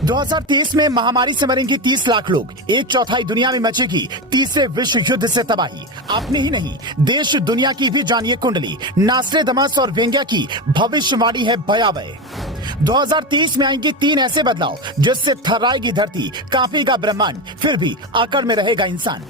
2023 में महामारी से मरेंगे 30 लाख लोग, एक चौथाई दुनिया में मचेगी तीसरे विश्व युद्ध से तबाही। अपनी ही नहीं, देश दुनिया की भी जानिए कुंडली। नास्ट्रेडमस और वेंग्या की भविष्यवाणी है भयावह। 2030 में आएंगे 3 ऐसे बदलाव जिससे थर्राएगी धरती, कांपेगा ब्रह्मांड, फिर भी अकड़ में रहेगा इंसान।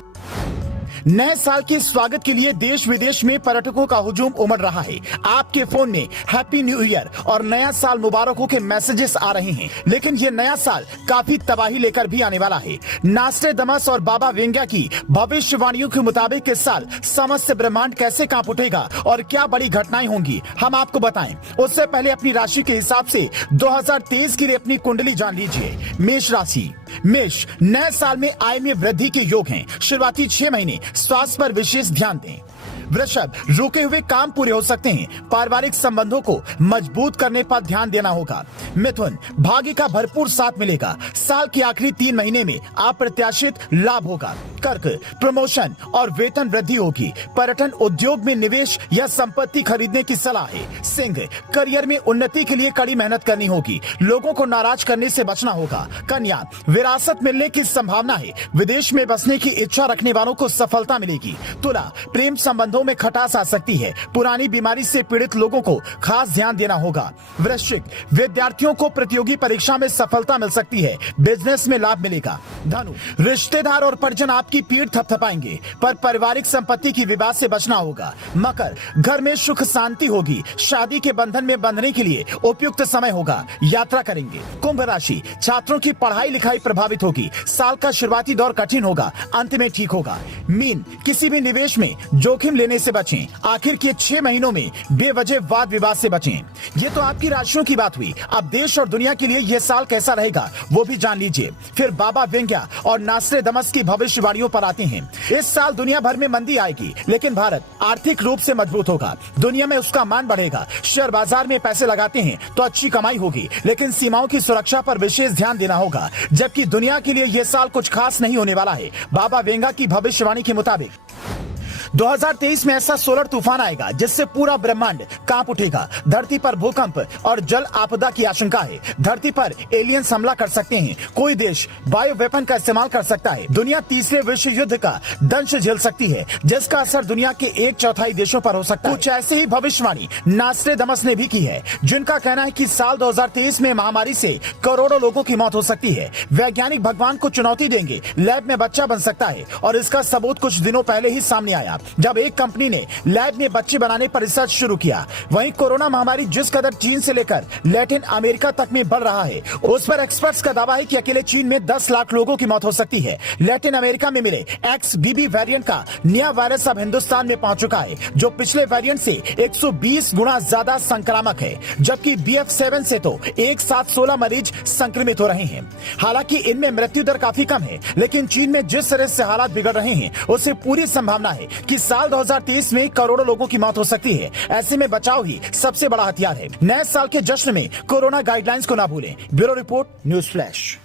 नए साल के स्वागत के लिए देश विदेश में पर्यटकों का हुजूम उमड़ रहा है। आपके फोन में हैप्पी न्यू ईयर और नया साल मुबारकों के मैसेजेस आ रहे हैं, लेकिन ये नया साल काफी तबाही लेकर भी आने वाला है। नास्ट्रेडमस और बाबा वेंग्या की भविष्यवाणियों के मुताबिक इस साल समस्त ब्रह्मांड कैसे कांप उठेगा और क्या बड़ी घटनाएं होंगी, हम आपको बताएं। उससे पहले अपनी राशि के हिसाब से 2023 के लिए अपनी कुंडली जान लीजिए। मेष राशि। मेष, नए साल में आय में वृद्धि के योग हैं। शुरुआती 6 महीने स्वास्थ्य पर विशेष ध्यान दें। वृषभ, रुके हुए काम पूरे हो सकते हैं। पारिवारिक संबंधों को मजबूत करने पर ध्यान देना होगा। मिथुन, भाग्य का भरपूर साथ मिलेगा। साल के आखिरी 3 महीने में अप्रत्याशित लाभ होगा। कर्क, प्रमोशन और वेतन वृद्धि होगी। पर्यटन उद्योग में निवेश या संपत्ति खरीदने की सलाह है। सिंह, करियर में उन्नति के लिए कड़ी मेहनत करनी होगी। लोगों को नाराज करने से बचना होगा। कन्या, विरासत मिलने की संभावना है। विदेश में बसने की इच्छा रखने वालों को सफलता मिलेगी। तुला, प्रेम संबंधों में खटास आ सकती है। पुरानी बीमारी से पीड़ित लोगों को खास ध्यान देना होगा। वृश्चिक, विद्यार्थियों को प्रतियोगी परीक्षा में सफलता मिल सकती है। बिजनेस में लाभ मिलेगा। धनु, रिश्तेदार और परिजन आपकी पीठ थपथपाएंगे, पर पारिवारिक संपत्ति की विवाद से बचना होगा। मकर, घर में सुख शांति होगी। शादी के बंधन में बंधने के लिए उपयुक्त समय होगा। यात्रा करेंगे। कुंभ राशि, छात्रों की पढ़ाई लिखाई प्रभावित होगी। साल का शुरुआती दौर कठिन होगा, अंत में ठीक होगा। मीन, किसी भी निवेश में जोखिम लेने से बचें। आखिर के 6 महीनों में बेवजह वाद विवाद से बचें। ये तो आपकी राशियों की बात हुई। अब देश और दुनिया के लिए यह साल कैसा रहेगा वो भी जान लीजिए। फिर बाबा वेंग्या और नास्ट्रेडमस की भविष्यवाणियों पर आते हैं। इस साल दुनिया भर में मंदी आएगी, लेकिन भारत आर्थिक रूप से मजबूत होगा। दुनिया में उसका मान बढ़ेगा। शेयर बाजार में पैसे लगाते हैं तो अच्छी कमाई होगी, लेकिन सीमाओं की सुरक्षा पर विशेष ध्यान देना होगा। जबकि दुनिया के लिए यह साल कुछ खास नहीं होने वाला है। बाबा वेंग्या की भविष्यवाणी के मुताबिक 2023 में ऐसा सोलर तूफान आएगा जिससे पूरा ब्रह्मांड कांप उठेगा। धरती पर भूकंप और जल आपदा की आशंका है। धरती पर एलियंस हमला कर सकते हैं। कोई देश बायो वेपन का इस्तेमाल कर सकता है। दुनिया तीसरे विश्व युद्ध का दंश झेल सकती है, जिसका असर दुनिया के 1/4 देशों पर हो सकता है। कुछ ऐसे ही भविष्यवाणी नास्ट्रेडमस ने भी की है, जिनका कहना है कि साल 2023 में महामारी से करोड़ों लोगों की मौत हो सकती है। वैज्ञानिक भगवान को चुनौती देंगे। लैब में बच्चा बन सकता है, और इसका सबूत कुछ दिनों पहले ही सामने आया, जब एक कंपनी ने लैब में बच्चे बनाने पर रिसर्च शुरू किया। वहीं कोरोना महामारी जिस कदर चीन से लेकर लैटिन अमेरिका तक में बढ़ रहा है, उस पर एक्सपर्ट्स का दावा है कि अकेले चीन में 10 लाख लोगों की मौत हो सकती है। लैटिन अमेरिका में मिले XBB वेरिएंट का नया वायरस अब हिंदुस्तान में पहुंच चुका है, जो पिछले वेरिएंट से 120 गुना ज्यादा संक्रामक है। जबकि BF7 से तो एक साथ 16 मरीज संक्रमित हो रहे हैं। हालांकि इनमें मृत्यु दर काफी कम है, लेकिन चीन में जिस तरह से हालात बिगड़ रहे हैं, उससे पूरी संभावना है कि साल 2023 में करोड़ों लोगों की मौत हो सकती है। ऐसे में बचाव ही सबसे बड़ा हथियार है। नए साल के जश्न में कोरोना गाइडलाइंस को ना भूलें। Bureau report, news flash.